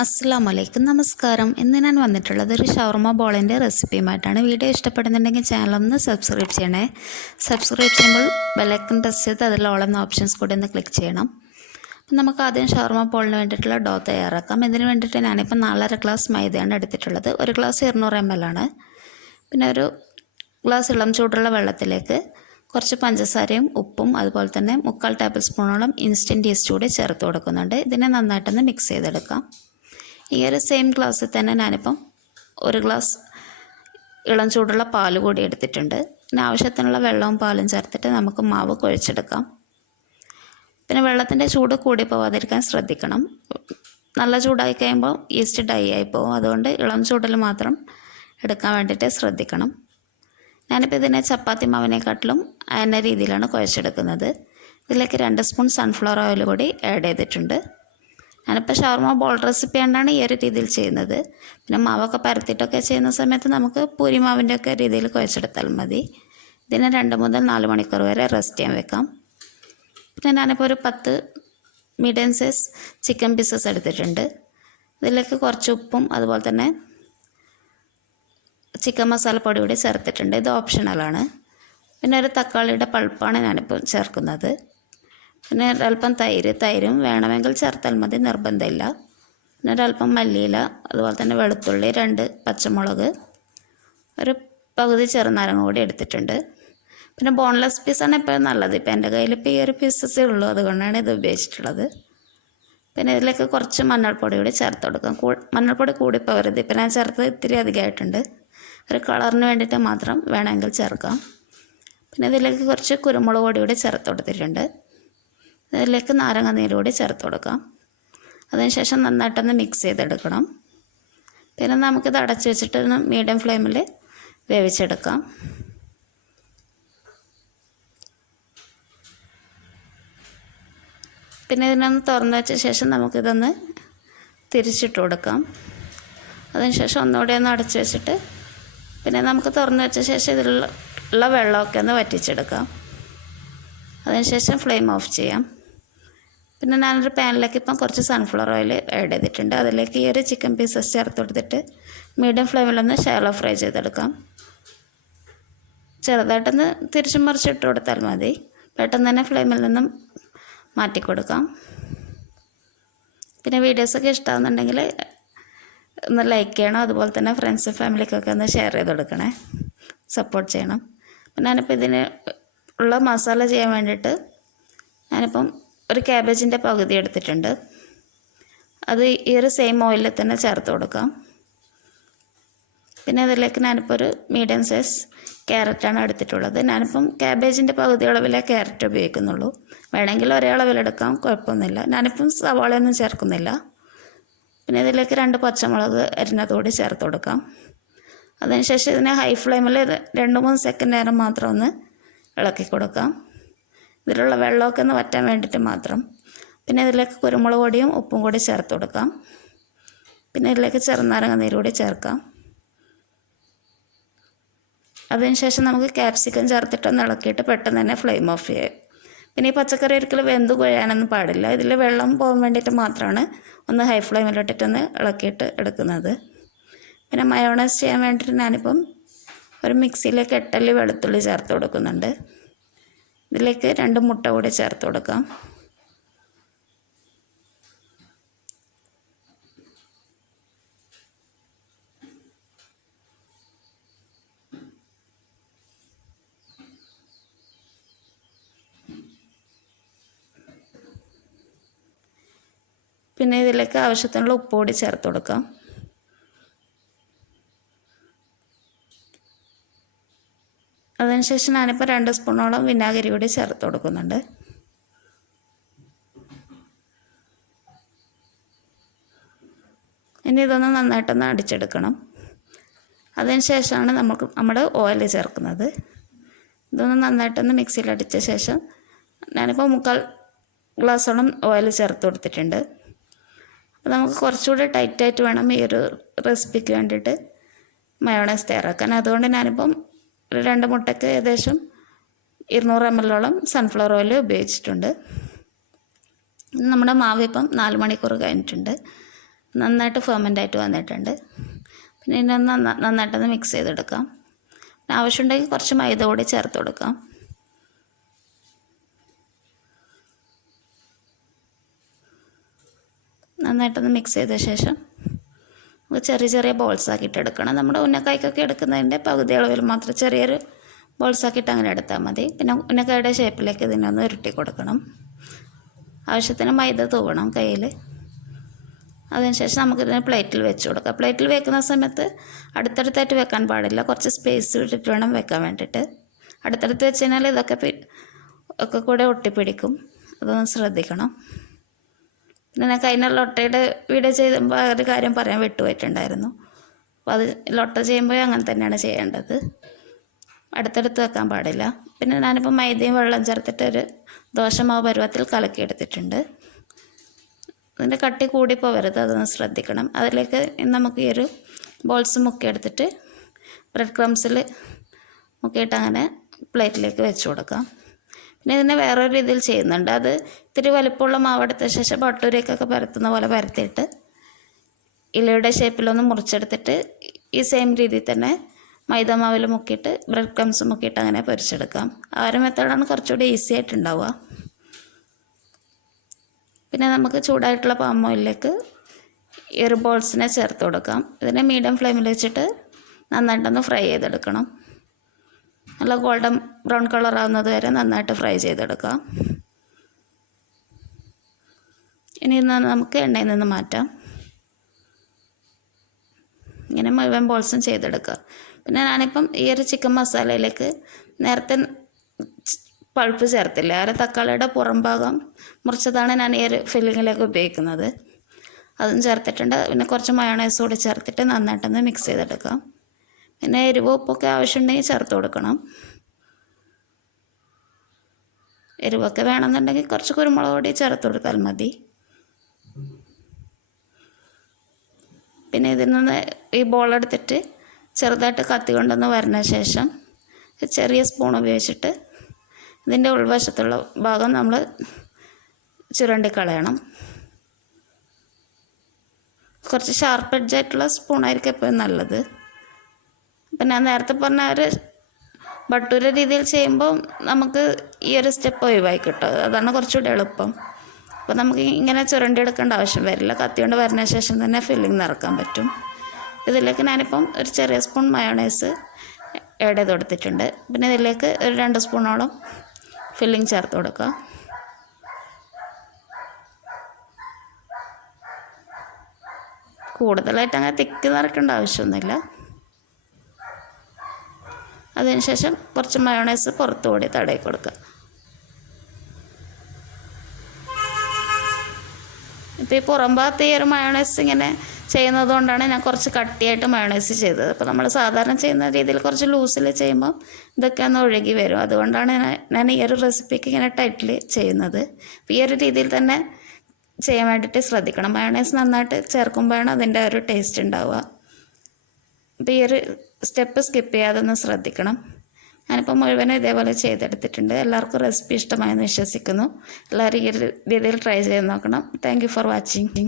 അസ്സലാമലൈക്കും നമസ്കാരം. ഇന്ന് ഞാൻ വന്നിട്ടുള്ളത് ഒരു ഷവർമ ബോളിൻ്റെ റെസിപ്പിയുമായിട്ടാണ്. വീഡിയോ ഇഷ്ടപ്പെടുന്നുണ്ടെങ്കിൽ ചാനലൊന്ന് സബ്സ്ക്രൈബ് ചെയ്യണേ. സബ്സ്ക്രൈബ് ചെയ്യുമ്പോൾ ബെല്ലൈക്കൺ പ്രസ് ചെയ്ത് അതിൽ ഓൾ എന്ന ഓപ്ഷൻസ് കൂടി ഒന്ന് ക്ലിക്ക് ചെയ്യണം. അപ്പം നമുക്ക് ആദ്യം ഷവർമ ബോളിന് വേണ്ടിയിട്ടുള്ള ഡോ തയ്യാറാക്കാം. ഇതിന് വേണ്ടിയിട്ട് ഞാനിപ്പോൾ 4.5 ഗ്ലാസ് മൈദയാണ് എടുത്തിട്ടുള്ളത്. ഒരു ഗ്ലാസ് 200 ml ആണ്. പിന്നെ ഒരു ഗ്ലാസ് ഇളം ചൂടുള്ള വെള്ളത്തിലേക്ക് കുറച്ച് പഞ്ചസാരയും ഉപ്പും അതുപോലെ തന്നെ 3/4 ടേബിൾ സ്പൂണോളം ഇൻസ്റ്റൻറ്റ് ഈസ്റ്റ് കൂടി ചേർത്ത് കൊടുക്കുന്നുണ്ട്. ഇതിനെ നന്നായിട്ടൊന്ന് മിക്സ് ചെയ്തെടുക്കാം. ഈ ഒരു സെയിം ഗ്ലാസ്സിൽ തന്നെ ഞാനിപ്പം ഒരു ഗ്ലാസ് ഇളം ചൂടുള്ള പാൽ കൂടി എടുത്തിട്ടുണ്ട്. പിന്നെ ആവശ്യത്തിനുള്ള വെള്ളവും പാലും ചേർത്തിട്ട് നമുക്ക് മാവ് കുഴച്ചെടുക്കാം. പിന്നെ വെള്ളത്തിൻ്റെ ചൂട് കൂടി പോവാതിരിക്കാൻ ശ്രദ്ധിക്കണം. നല്ല ചൂടായി കഴിയുമ്പോൾ ഈസ്റ്റ് ഡൈ ആയി പോകും. അതുകൊണ്ട് ഇളം ചൂടിൽ മാത്രം എടുക്കാൻ വേണ്ടിയിട്ട് ശ്രദ്ധിക്കണം. ഞാനിപ്പോൾ ഇതിനെ ചപ്പാത്തി മാവിനെക്കാട്ടിലും അയന്ന രീതിയിലാണ് കുഴച്ചെടുക്കുന്നത്. ഇതിലേക്ക് 2 സ്പൂൺ സൺഫ്ലവർ ഓയിൽ കൂടി ആഡ് ചെയ്തിട്ടുണ്ട്. ഞാനിപ്പോൾ ഷവർമ ബോൾ റെസിപ്പി കൊണ്ടാണ് ഈ ഒരു രീതിയിൽ ചെയ്യുന്നത്. പിന്നെ മാവൊക്കെ പരത്തിയിട്ടൊക്കെ ചെയ്യുന്ന സമയത്ത് നമുക്ക് പൂരി മാവിൻ്റെ ഒക്കെ രീതിയിൽ കുഴച്ചെടുത്താൽ മതി. ഇതിനെ 2 മുതൽ 4 മണിക്കൂർ വരെ റെസ്റ്റ് ചെയ്യാൻ വെക്കാം. പിന്നെ ഞാനിപ്പോൾ ഒരു 10 മീഡിയം സൈസ് ചിക്കൻ പീസസ് എടുത്തിട്ടുണ്ട്. ഇതിലേക്ക് കുറച്ച് ഉപ്പും അതുപോലെ തന്നെ ചിക്കൻ മസാലപ്പൊടി കൂടി ചേർത്തിട്ടുണ്ട്. ഇത് ഓപ്ഷണലാണ്. പിന്നെ ഒരു തക്കാളിയുടെ പൾപ്പാണ് ഞാനിപ്പോൾ ചേർക്കുന്നത്. പിന്നെ ഒരല്പം തൈരും വേണമെങ്കിൽ ചേർത്താൽ മതി, നിർബന്ധമില്ല. പിന്നെ ഒരല്പം മല്ലിയില, അതുപോലെ തന്നെ വെളുത്തുള്ളി, 2 പച്ചമുളക്, ഒരു പകുതി ചെറുനാരങ്ങ കൂടി എടുത്തിട്ടുണ്ട്. പിന്നെ ബോൺലെസ് പീസാണ് എപ്പോഴും നല്ലത്. ഇപ്പോൾ എൻ്റെ കയ്യിൽ ഇപ്പോൾ ഈ ഒരു പീസസേ ഉള്ളൂ, അതുകൊണ്ടാണ് ഇത് ഉപയോഗിച്ചിട്ടുള്ളത്. പിന്നെ ഇതിലേക്ക് കുറച്ച് മഞ്ഞൾപ്പൊടി കൂടി ചേർത്ത് കൊടുക്കാം. മഞ്ഞൾപ്പൊടി കൂടി പോകരുത്. ഇപ്പം ഞാൻ ചേർത്തത് ഇത്തിരി അധികമായിട്ടുണ്ട്. ഒരു കളറിന് വേണ്ടിയിട്ട് മാത്രം വേണമെങ്കിൽ ചേർക്കാം. പിന്നെ ഇതിലേക്ക് കുറച്ച് കുരുമുളക് പൊടി കൂടി ചേർത്ത് കൊടുത്തിട്ടുണ്ട്. ഇതിലേക്ക് നാരങ്ങ നീര് കൂടി ചേർത്ത് കൊടുക്കാം. അതിനുശേഷം നന്നായിട്ടൊന്ന് മിക്സ് ചെയ്തെടുക്കണം. പിന്നെ നമുക്കിത് അടച്ച് വെച്ചിട്ട് മീഡിയം ഫ്ലെയിമിൽ വേവിച്ചെടുക്കാം. പിന്നെ ഇതിനൊന്ന് തുറന്ന് വെച്ച ശേഷം നമുക്കിതൊന്ന് തിരിച്ചിട്ട് കൊടുക്കാം. അതിനുശേഷം ഒന്നുകൂടി ഒന്ന് അടച്ച് വെച്ചിട്ട് പിന്നെ നമുക്ക് തുറന്ന് വെച്ച ശേഷം ഇതിലുള്ള വെള്ളമൊക്കെ ഒന്ന് വറ്റിച്ചെടുക്കാം. അതിനുശേഷം ഫ്ലെയിം ഓഫ് ചെയ്യാം. പിന്നെ ഞാനൊരു പാനിലേക്ക് ഇപ്പം കുറച്ച് സൺഫ്ലവർ ഓയിൽ ആഡ് ചെയ്തിട്ടുണ്ട്. അതിലേക്ക് ഈ ഒരു ചിക്കൻ പീസസ് ചേർത്ത് കൊടുത്തിട്ട് മീഡിയം ഫ്ലെയിമിലൊന്ന് ഷാലോ ഫ്രൈ ചെയ്തെടുക്കാം. ചെറുതായിട്ടൊന്ന് തിരിച്ചും മറിച്ചിട്ട് കൊടുത്താൽ മതി. പെട്ടെന്ന് തന്നെ ഫ്ലെയിമിൽ നിന്നും മാറ്റിക്കൊടുക്കാം. പിന്നെ വീഡിയോസൊക്കെ ഇഷ്ടമാകുന്നുണ്ടെങ്കിൽ ഒന്ന് ലൈക്ക് ചെയ്യണം. അതുപോലെ തന്നെ ഫ്രണ്ട്സും ഫാമിലിക്കൊക്കെ ഒന്ന് ഷെയർ ചെയ്ത് കൊടുക്കണേ, സപ്പോർട്ട് ചെയ്യണം. അപ്പം ഞാനിപ്പോൾ ഇതിന് ഉള്ള മസാല ചെയ്യാൻ വേണ്ടിയിട്ട് ഞാനിപ്പം ഒരു ക്യാബേജിൻ്റെ പകുതി എടുത്തിട്ടുണ്ട്. അത് ഈ ഒരു സെയിം ഓയിലിൽ തന്നെ ചേർത്ത് കൊടുക്കാം. പിന്നെ ഇതിലേക്ക് ഞാനിപ്പോൾ ഒരു മീഡിയം സൈസ് ക്യാരറ്റാണ് എടുത്തിട്ടുള്ളത്. ഞാനിപ്പം ക്യാബേജിൻ്റെ പകുതി അളവിലെ ക്യാരറ്റ് ഉപയോഗിക്കുന്നുള്ളൂ. വേണമെങ്കിൽ ഒരേ അളവിലെടുക്കാം, കുഴപ്പമൊന്നുമില്ല. ഞാനിപ്പം സവാളയൊന്നും ചേർക്കുന്നില്ല. പിന്നെ ഇതിലേക്ക് 2 പച്ചമുളക് അരിഞ്ഞതോടെ ചേർത്ത് കൊടുക്കാം. അതിനുശേഷം ഇതിനെ ഹൈ ഫ്ലെയിമിൽ 2-3 സെക്കൻഡ് നേരം മാത്രം ഒന്ന് ഇളക്കി കൊടുക്കാം. ഇതിലുള്ള വെള്ളമൊക്കെ ഒന്ന് വറ്റാൻ വേണ്ടിയിട്ട് മാത്രം. പിന്നെ ഇതിലേക്ക് കുരുമുളക് പൊടിയും ഉപ്പും കൂടി ചേർത്ത് കൊടുക്കാം. പിന്നെ ഇതിലേക്ക് ചെറുനാരങ്ങ നീര് കൂടി ചേർക്കാം. അതിനുശേഷം നമുക്ക് ക്യാപ്സിക്കം ചേർത്തിട്ടൊന്ന് ഇളക്കിയിട്ട് പെട്ടെന്ന് തന്നെ ഫ്ലെയിം ഓഫ് ചെയ്യാം. പിന്നെ ഈ പച്ചക്കറി ഒരിക്കലും വെന്ത് കുഴയാനൊന്നും പാടില്ല. ഇതിൽ വെള്ളം പോകാൻ വേണ്ടിയിട്ട് മാത്രമാണ് ഒന്ന് ഹൈ ഫ്ലെയിമിലിട്ടിട്ടൊന്ന് ഇളക്കിയിട്ട് എടുക്കുന്നത്. പിന്നെ മയോണൈസ് ചെയ്യാൻ വേണ്ടിയിട്ട് ഞാനിപ്പം ഒരു മിക്സിയിലേക്ക് 8 അല്ലി വെളുത്തുള്ളി ചേർത്ത് കൊടുക്കുന്നുണ്ട്. ഇതിലേക്ക് 2 മുട്ട കൂടി ചേർത്ത് കൊടുക്കാം. പിന്നെ ഇതിലേക്ക് ആവശ്യത്തിനുള്ള ഉപ്പ് കൂടി ചേർത്ത് കൊടുക്കാം. അതിനുശേഷം ഞാനിപ്പോൾ 2 സ്പൂണോളം വിനാഗിരി കൂടി ചേർത്ത് കൊടുക്കുന്നുണ്ട്. ഇനി ഇതൊന്ന് നന്നായിട്ടൊന്ന് അടിച്ചെടുക്കണം. അതിനുശേഷമാണ് നമ്മുടെ ഓയിൽ ചേർക്കുന്നത്. ഇതൊന്ന് നന്നായിട്ടൊന്ന് മിക്സിയിൽ അടിച്ച ശേഷം ഞാനിപ്പോൾ 3/4 ഗ്ലാസോളം ഓയിൽ ചേർത്ത് കൊടുത്തിട്ടുണ്ട്. അപ്പോൾ നമുക്ക് കുറച്ചുകൂടി ടൈറ്റായിട്ട് വേണം ഈ ഒരു റെസിപ്പിക്ക് വേണ്ടിയിട്ട് മയോണൈസ് തയ്യാറാക്കാൻ. അതുകൊണ്ട് ഞാനിപ്പം 2 മുട്ടയ്ക്ക് ഏകദേശം 200 ml സൺഫ്ലവർ ഓയിൽ ഉപയോഗിച്ചിട്ടുണ്ട്. നമ്മുടെ മാവ് ഇപ്പം 4 മണിക്കൂർ കഴിഞ്ഞിട്ടുണ്ട്. നന്നായിട്ട് ഫെർമെൻ്റായിട്ട് വന്നിട്ടുണ്ട്. പിന്നെ ഇതിനൊന്ന് നന്നായിട്ടൊന്ന് മിക്സ് ചെയ്തെടുക്കാം. ആവശ്യമുണ്ടെങ്കിൽ കുറച്ച് മൈദ കൂടി ചേർത്ത് കൊടുക്കാം. നന്നായിട്ടൊന്ന് മിക്സ് ചെയ്ത ശേഷം നമുക്ക് ചെറിയ ചെറിയ ബോൾസാക്കിയിട്ട് എടുക്കണം. നമ്മുടെ ഉന്നക്കായ്ക്കൊക്കെ എടുക്കുന്നതിൻ്റെ പകുതി അളവിൽ മാത്രം ചെറിയൊരു ബോൾസാക്കിയിട്ട് അങ്ങനെ എടുത്താൽ മതി. പിന്നെ ഉന്നക്കായുടെ ഷേപ്പിലേക്ക് ഇതിനൊന്ന് ഉരുട്ടി കൊടുക്കണം. ആവശ്യത്തിന് മൈദ തൂവണം കയ്യിൽ. അതിനുശേഷം നമുക്കിതിനെ പ്ലേറ്റിൽ വെച്ച് കൊടുക്കാം. പ്ലേറ്റിൽ വെക്കുന്ന സമയത്ത് അടുത്തടുത്തായിട്ട് വെക്കാൻ പാടില്ല, കുറച്ച് സ്പേസ് വിട്ടിട്ട് വേണം വെക്കാൻ വേണ്ടിയിട്ട്. അടുത്തടുത്ത് വെച്ച് കഴിഞ്ഞാൽ ഇതൊക്കെ ഒക്കെ കൂടെ ഒട്ടിപ്പിടിക്കും, അതൊന്ന് ശ്രദ്ധിക്കണം. പിന്നെ ഞാൻ കഴിഞ്ഞ ലൊട്ടയുടെ വീഡിയോ ചെയ്യുമ്പോൾ ഒരു കാര്യം പറയാൻ വിട്ടുപോയിട്ടുണ്ടായിരുന്നു. അപ്പോൾ അത് ലൊട്ട ചെയ്യുമ്പോൾ അങ്ങനെ തന്നെയാണ് ചെയ്യേണ്ടത്, അടുത്തടുത്ത് വെക്കാൻ പാടില്ല. പിന്നെ ഞാനിപ്പോൾ മൈദയും വെള്ളം ചേർത്തിട്ടൊരു ദോശമാവ് പരുവത്തിൽ കലക്കിയെടുത്തിട്ടുണ്ട്. അതിൻ്റെ കട്ടി കൂടി പോകരുത്, അതൊന്ന് ശ്രദ്ധിക്കണം. അതിലേക്ക് നമുക്ക് ഈ ഒരു ബോൾസ് മുക്കിയെടുത്തിട്ട് ബ്രെഡ് ക്രംസിൽ മുക്കിയിട്ട് അങ്ങനെ പ്ലേറ്റിലേക്ക് വെച്ച് കൊടുക്കാം. പിന്നെ ഇതിനെ വേറൊരു രീതിയിൽ ചെയ്യുന്നുണ്ട്. അത് ഇത്തിരി വലിപ്പമുള്ള മാവെടുത്ത ശേഷം ഭട്ടൂരയ്ക്കൊക്കെ പരത്തുന്ന പോലെ പരത്തിയിട്ട് ഇലയുടെ ഷേപ്പിലൊന്ന് മുറിച്ചെടുത്തിട്ട് ഈ സെയിം രീതിയിൽ തന്നെ മൈദ മാവിൽ മുക്കിയിട്ട് ബ്രെഡ് ക്രംസ് മുക്കിയിട്ട് അങ്ങനെ പൊരിച്ചെടുക്കാം. ആ ഒരു മെത്തേഡാണ് കുറച്ചുകൂടി ഈസി ആയിട്ടുണ്ടാവുക. പിന്നെ നമുക്ക് ചൂടായിട്ടുള്ള പാം ഓയിലിലേക്ക് ഈ ഒരു ബോൾസിനെ ചേർത്ത് കൊടുക്കാം. ഇതിനെ മീഡിയം ഫ്ലെയിമിൽ വെച്ചിട്ട് നന്നായിട്ടൊന്ന് ഫ്രൈ ചെയ്തെടുക്കണം. നല്ല ഗോൾഡൻ ബ്രൗൺ കളർ ആവുന്നത് വരെ നന്നായിട്ട് ഫ്രൈ ചെയ്തെടുക്കാം. ഇനി നമുക്ക് എണ്ണയിൽ നിന്ന് മാറ്റാം. ഇങ്ങനെ മുഴുവൻ ബോൾസും ചെയ്തെടുക്കുക. പിന്നെ ഞാനിപ്പം ഈ ഒരു ചിക്കൻ മസാലയിലേക്ക് നേരത്തെ പൾപ്പ് ചേർത്തില്ല, ആ തക്കാളിയുടെ പുറം ഭാഗം മുറിച്ചതാണ് ഞാൻ ഈ ഒരു ഫില്ലിങ്ങിലേക്ക് ഉപയോഗിക്കുന്നത്. അതും ചേർത്തിട്ടുണ്ട്. പിന്നെ കുറച്ച് മയോണൈസ് കൂടി ചേർത്തിട്ട് നന്നായിട്ടൊന്ന് മിക്സ് ചെയ്തെടുക്കാം. പിന്നെ എരിവ് ഉപ്പൊക്കെ ആവശ്യമുണ്ടെങ്കിൽ ചേർത്ത് കൊടുക്കണം. എരിവൊക്കെ വേണമെന്നുണ്ടെങ്കിൽ കുറച്ച് കുരുമുളക് പൊടി ചേർത്ത് കൊടുത്താൽ മതി. പിന്നെ ഇതിൽ നിന്ന് ഈ ബോളെടുത്തിട്ട് ചെറുതായിട്ട് കത്തി കൊണ്ടൊന്ന് വരണ ശേഷം ചെറിയ സ്പൂൺ ഉപയോഗിച്ചിട്ട് ഇതിൻ്റെ ഉൾവശത്തുള്ള ഭാഗം നമ്മൾ ചുരണ്ടിക്കളയണം. കുറച്ച് ഷാർപ്പ് എഡ്ജായിട്ടുള്ള സ്പൂണായിരിക്കും എപ്പോഴും നല്ലത്. അപ്പം ഞാൻ നേരത്തെ പറഞ്ഞ ഒരു ഭട്ടൂര രീതിയിൽ ചെയ്യുമ്പോൾ നമുക്ക് ഈ ഒരു സ്റ്റെപ്പ് ഒഴിവായി കിട്ടും, അതാണ് കുറച്ചുകൂടി എളുപ്പം. അപ്പോൾ നമുക്ക് ഇങ്ങനെ ചുരണ്ടിയെടുക്കേണ്ട ആവശ്യം വരില്ല, കത്തി കൊണ്ട് വരുന്ന ശേഷം തന്നെ ഫില്ലിങ് നിറക്കാൻ പറ്റും. ഇതിലേക്ക് ഞാനിപ്പം ഒരു ചെറിയ സ്പൂൺ മയോണൈസ് ആഡ് ചെയ്ത് കൊടുത്തിട്ടുണ്ട്. പിന്നെ ഇതിലേക്ക് ഒരു 2 സ്പൂണോളം ഫില്ലിങ് ചേർത്ത് കൊടുക്കുക. കൂടുതലായിട്ട് അങ്ങനെ തിക്ക് നിറയ്ക്കേണ്ട ആവശ്യമൊന്നുമില്ല. അതിനുശേഷം കുറച്ച് മയോണൈസ് പുറത്തുകൂടി തടയി കൊടുക്കുക. ഇപ്പോൾ ഈ പുറം ഭാഗത്ത് ഈ ഒരു മയോണൈസ് ഇങ്ങനെ ചെയ്യുന്നത് കൊണ്ടാണ് ഞാൻ കുറച്ച് കട്ടിയായിട്ട് മയോണൈസ് ചെയ്തത്. അപ്പോൾ നമ്മൾ സാധാരണ ചെയ്യുന്ന രീതിയിൽ കുറച്ച് ലൂസിൽ ചെയ്യുമ്പോൾ ഇതൊക്കെ ഒന്ന് ഒഴുകി വരും. അതുകൊണ്ടാണ് ഞാൻ ഈ ഒരു റെസിപ്പിക്ക് ഇങ്ങനെ ടൈറ്റിൽ ചെയ്യുന്നത്. അപ്പോൾ ഈ ഒരു രീതിയിൽ തന്നെ ചെയ്യാൻ വേണ്ടിയിട്ട് ശ്രദ്ധിക്കണം. മയോണൈസ് നന്നായിട്ട് ചേർക്കുമ്പോഴാണ് അതിൻ്റെ ഒരു ടേസ്റ്റ് ഉണ്ടാവുക. അപ്പോൾ ഈ ഒരു സ്റ്റെപ്പ് സ്കിപ്പ് ചെയ്യാതൊന്ന് ശ്രദ്ധിക്കണം. ഞാനിപ്പോൾ മുഴുവനും ഇതേപോലെ ചെയ്തെടുത്തിട്ടുണ്ട്. എല്ലാവർക്കും റെസിപ്പി ഇഷ്ടമായെന്ന് വിശ്വസിക്കുന്നു. എല്ലാവരും ഈ ഒരു രീതിയിൽ ട്രൈ ചെയ്ത് നോക്കണം. Thank you for watching.